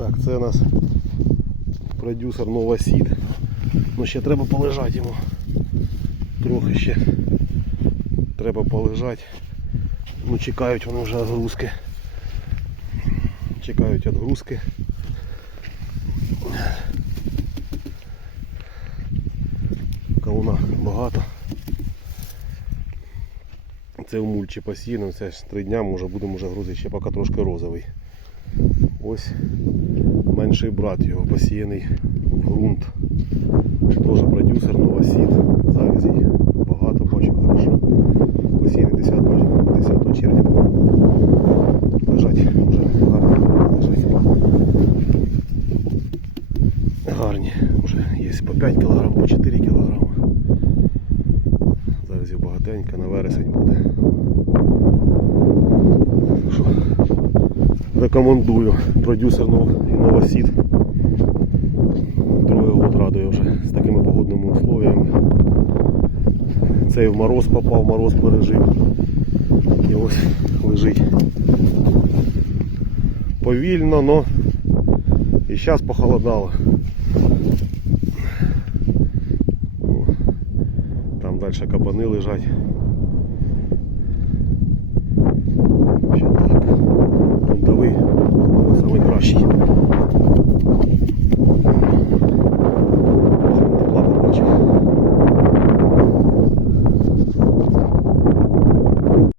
Так, це у нас продюсер Новосід. Ну ще треба полежати йому. Трохи ще. Треба полежати. Ну чекають вони вже відгрузки. Чекають відгрузки. Кауна багато. Це в мульчі посіяно, це ж три дня, може будемо вже грузити, ще поки трошки розовий. Ось менший брат його посіяний в ґрунт. Теж продюсер новосід. Завязей багато бачу, хорошо. Посіяний 10, 10 червня. Лежать вже гарно лежать. Гарні. Вже є по 5 кг, по 4 кг. Їх багатенько, на вересень буде. Рекомендую продюсер нов- і новосід. Другий год радує вже з такими погодними условиями. Цей в мороз попав, мороз пережив. І ось лежить. Повільно, но і зараз похолодало. Там далі кабани лежать.